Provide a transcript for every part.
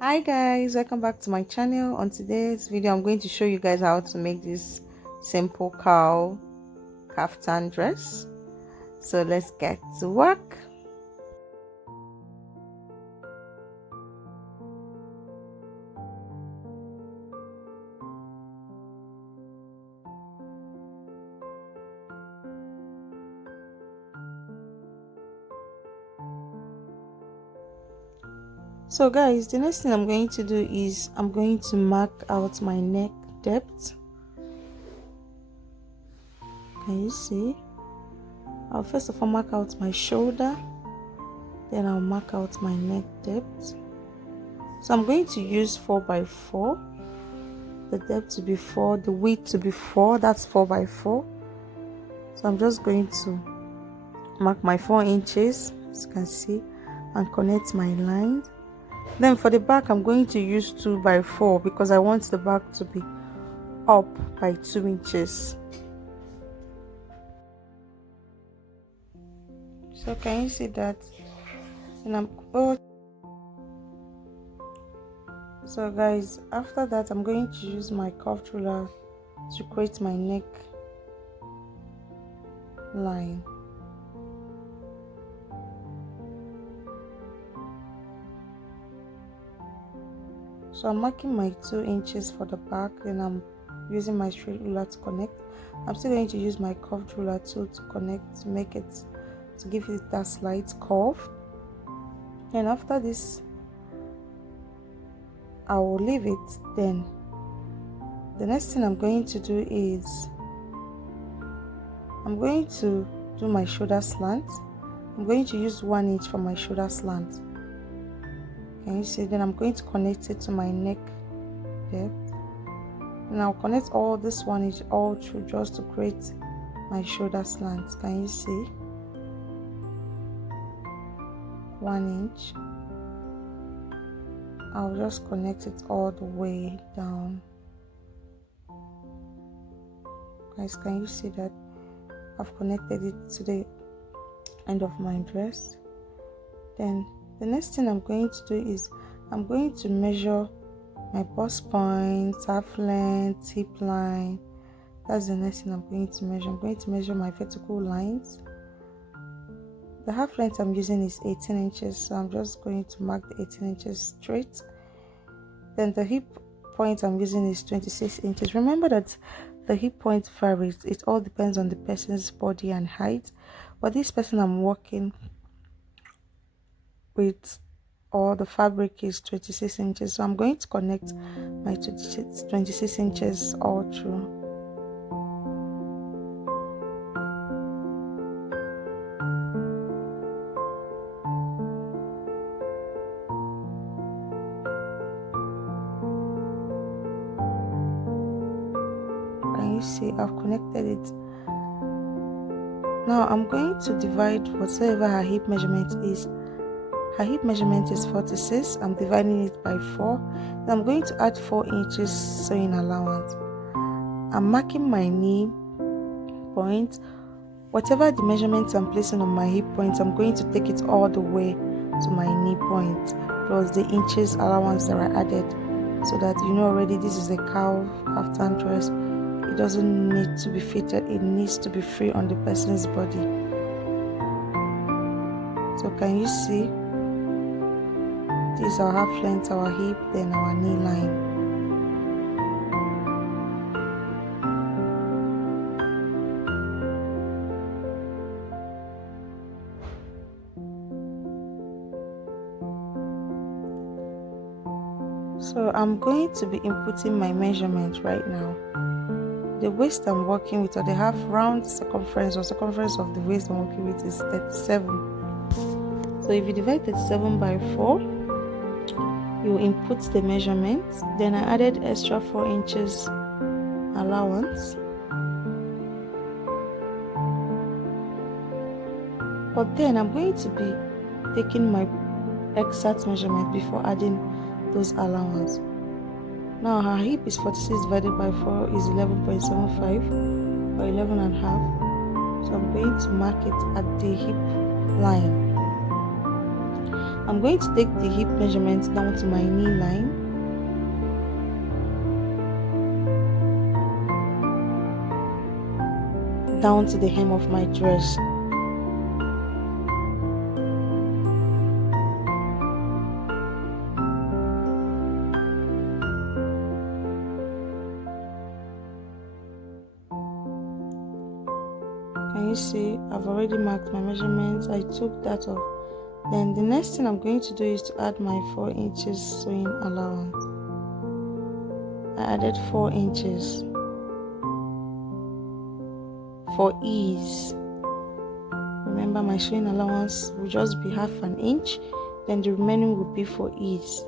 Hi guys, welcome back to my channel. On today's video I'm going to show you guys how to make this simple cowl kaftan dress. So let's get to work. So guys, the next thing I'm going to do is I'm going to mark out my neck depth. Can you see? I'll first of all mark out my shoulder, then I'll mark out my neck depth. So I'm going to use 4x4, the depth to be 4, the width to be 4, that's 4x4. So I'm just going to mark my 4 inches, as you can see, and connect my lines. Then for the back I'm going to use 2x4 because I want the back to be up by 2 inches. So can you see that? And so guys, after that I'm going to use my curved ruler to create my neck line. So I'm marking my 2 inches for the back, then I'm using my straight ruler to connect. I'm still going to use my curved ruler too to connect, to make it, to give it that slight curve. And after this I will leave it. Then the next thing I'm going to do is I'm going to do my shoulder slant. I'm going to use 1 inch for my shoulder slant. Can you see? Then I'm going to connect it to my neck depth, and I'll connect all this 1 inch all through just to create my shoulder slant. Can you see? 1 inch. I'll just connect it all the way down. Guys, can you see that I've connected it to the end of my dress? Then the next thing I'm going to do is I'm going to measure my bust point, half length, hip line. That's the next thing I'm going to measure. I'm going to measure my vertical lines. The half length I'm using is 18 inches, so I'm just going to mark the 18 inches straight. Then the hip point I'm using is 26 inches. Remember that the hip point varies. It all depends on the person's body and height. But this person I'm working with, or the fabric, is 26 inches, so I'm going to connect my 26 inches all through. Can you see? I've connected it. Now I'm going to divide whatever her hip measurement is. Her hip measurement is 46. I'm dividing it by 4. Then I'm going to add 4 inches sewing allowance. I'm marking my knee point. Whatever the measurements I'm placing on my hip point, I'm going to take it all the way to my knee point, plus the inches allowance that I added, so that you know already this is a cowl kaftan dress. It doesn't need to be fitted, it needs to be free on the person's body. So can you see? This is our half length, our hip, then our knee line. So I'm going to be inputting my measurement right now. The waist I'm working with, or the half round circumference or circumference of the waist I'm working with, is 37. So if you divide 37 by 4, you input the measurement. Then I added extra 4 inches allowance. But then I'm going to be taking my exact measurement before adding those allowance. Now her hip is 46 divided by 4 is 11.75 or 11 and a half. So I'm going to mark it at the hip line. I'm going to take the hip measurement down to my knee line. Down to the hem of my dress. Can you see I've already marked my measurements? I took that off. Then the next thing I'm going to do is to add my 4 inches sewing allowance. I added 4 inches for ease. Remember, my sewing allowance will just be half an inch, then the remaining will be for ease.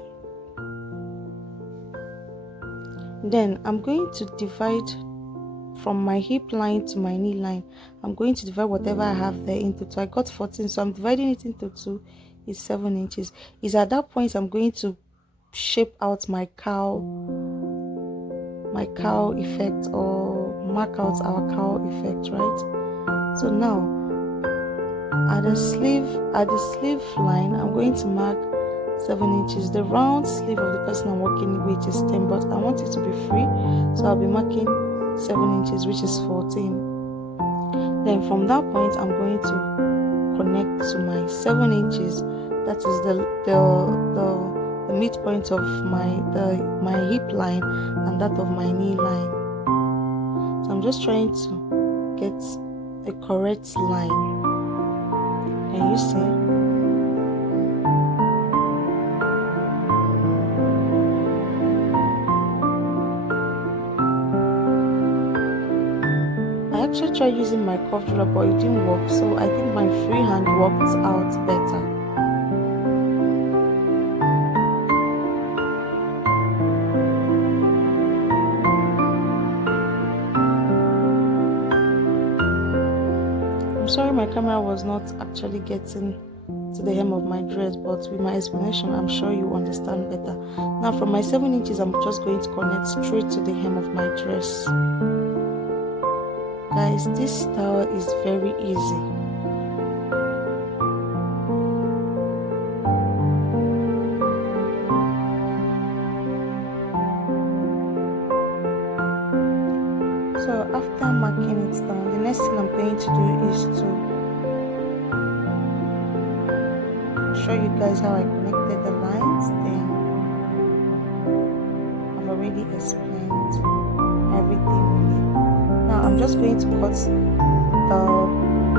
Then I'm going to divide from my hip line to my knee line. I'm going to divide whatever I have there into 2. I got 14, so I'm dividing it into 2. Is 7 inches. Is at that point I'm going to shape out my cowl effect, or mark out our cowl effect, right? So now at the sleeve line, I'm going to mark 7 inches. The round sleeve of the person I'm working with is 10, but I want it to be free, so I'll be marking 7 inches, which is 14. Then from that point I'm going to connect to my 7 inches. That is the midpoint of my hip line and that of my knee line. So I'm just trying to get a correct line. Can you see? I actually tried using my curved ruler, but it didn't work, so I think my free hand worked out better. I'm sorry my camera was not actually getting to the hem of my dress, but with my explanation I'm sure you understand better. Now from my 7 inches I'm just going to connect straight to the hem of my dress. Guys, this style is very easy. So after marking it down, the next thing I'm going to do is to show you guys how I connected the lines. Then I've already explained everything we need. Now I'm just going to cut the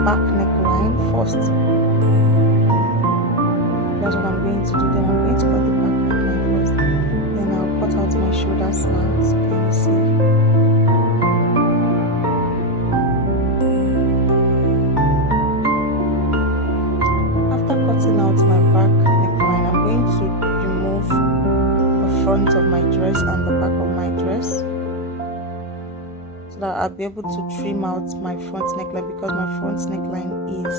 back neckline first. That's what I'm going to do. Then I'm going to cut the back neckline first. Then I'll cut out my shoulder slants. Can you see? Cutting out my back neckline, I'm going to remove the front of my dress and the back of my dress, so that I'll be able to trim out my front neckline, because my front neckline is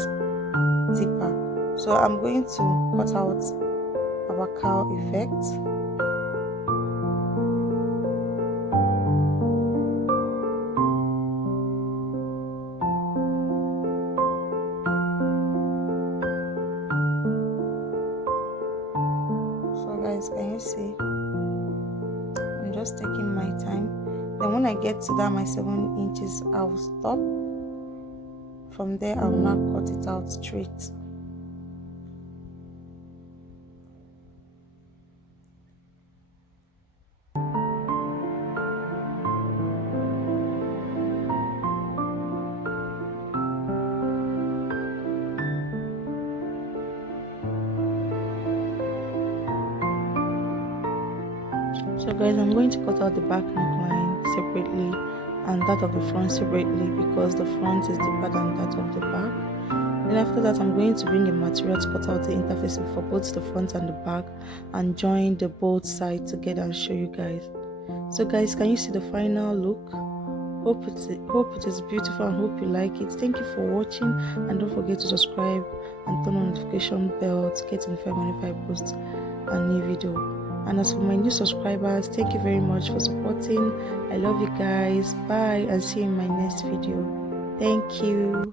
deeper. So I'm going to cut out our cowl effect. Guys, can you see? I'm just taking my time. Then when I get to that my 7 inches, I will stop. From there I will now cut it out straight. So guys, I'm going to cut out the back neckline separately and that of the front separately, because the front is deeper than that of the back. Then after that, I'm going to bring a material to cut out the interface for both the front and the back and join the both sides together and show you guys. So guys, can you see the final look? Hope it is beautiful and hope you like it. Thank you for watching, and don't forget to subscribe and turn on the notification bell to get notified whenever I post a new video. And as for my new subscribers, thank you very much for supporting. I love you guys. Bye, and see you in my next video. Thank you.